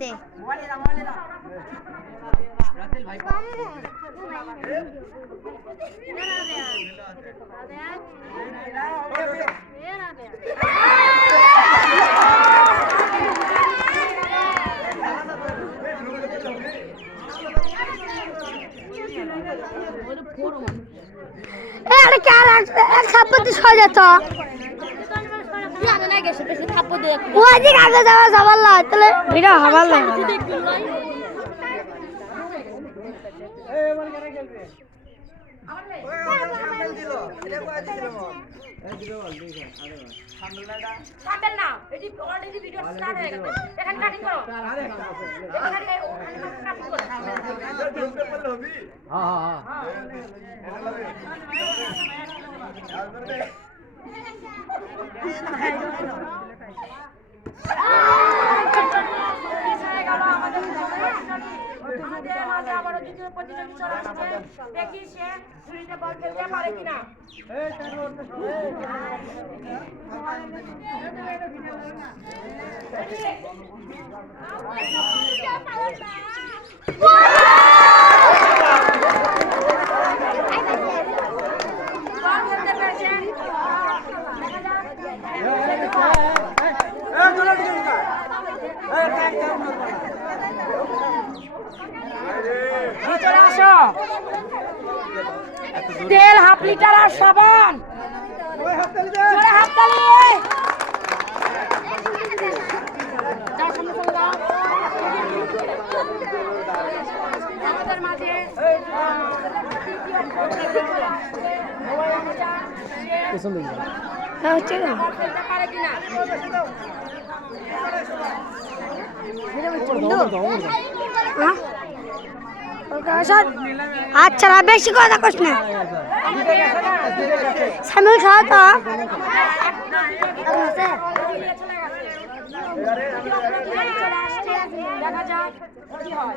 আছে আরে কে রাখছে এক সাপতি সরে তো ওই দিক আগে যাওয়া যাবার না তাহলে ভিড় হবার না সাবেন না এটি অলরেডি ভিডিও স্টার্ট হয়ে গেছে এখানে কাটিং করো এখানে কাটিং করো হ্যাঁ আমাদের মাঝে আবার দ্বিতীয় প্রতিযোগী চলে আসছে দেখি সে ঝুড়িতে বল ফেলতে পারে কিনা বল ফেলতে পেরেছেন চলে আসো তেল হাফ লিটার আর সাবান জোরে হাততালি আমাদের মাঝে ফেলতে পারে কিনা আচ্ছা বেশি কথা কস না সামিল খাওয়া তো দেখা যাক কি হয়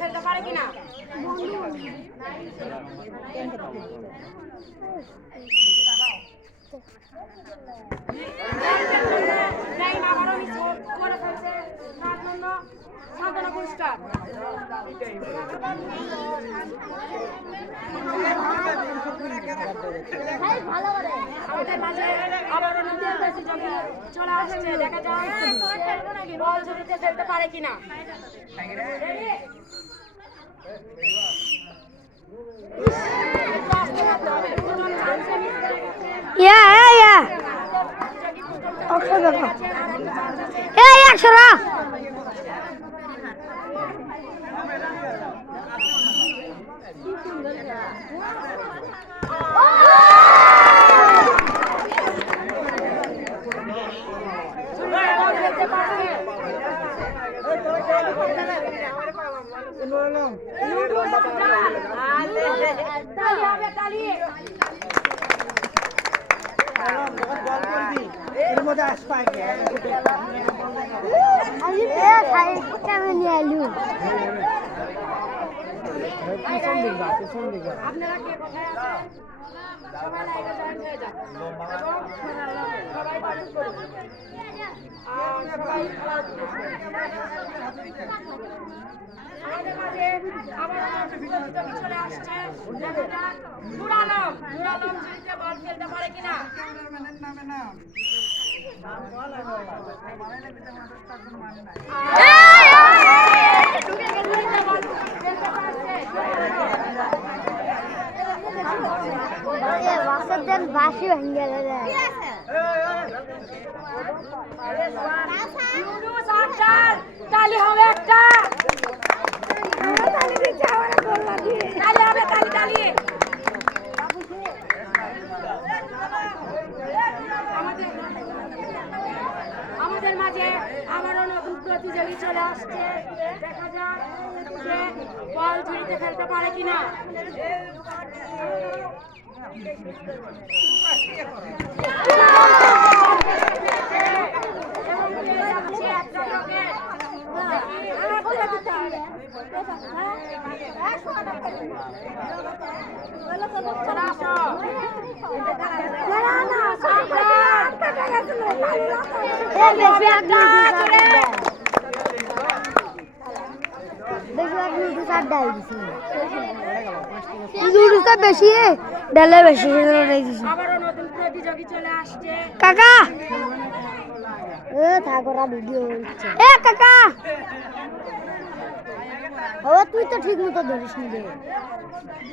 ফেলতে পারে কিনা আবারও মিস করে ফেলছে সান্ত্বনা পুরস্কার আমাদের মাঝে আবারও নতুন প্রতিযোগী চলে আসছে দেখা যাক বল ঝুড়িতে ফেলতে পারে কিনা একশোরা আপনারা কে কোথায় আছেন সবাই লাইভে জয়েন হয়ে যান এবং সবাই কমেন্ট করুন আর সবাই খেলা আমাদের মাঝে আবার প্রতিযোগী চলে আসছে দেখা যাক নূর আলম ঝুড়িতে বল ফেলতে পারে কিনা বাসি ভেঙে গেল তালি হবে একটা তালি হবে তালি তালি আমাদের মাঝে আবারও নতুন প্রতিযোগী চলে আসছে দেখা যাক সে বল ঝুড়িতে ফেলতে পারে কিনা বেশি ডালে বেশি আবারও নতুন প্রতিযোগী চলে আসছে। কাকা থাকরা ভিডিও এ কাকা ও তুই তো ঠিক মতো ধরিস নি রে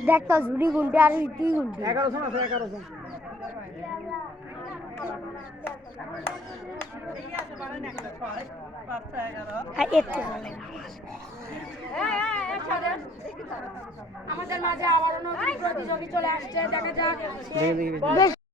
দেখ তো ঝুড়ি গুনতে আর তুই গুনতে 11 জন আছে 11 জন আর একটু চলে আমাদের মাঝে আবারও নতুন প্রতিযোগী চলে আসছে, দেখা যাক দেখি বেশ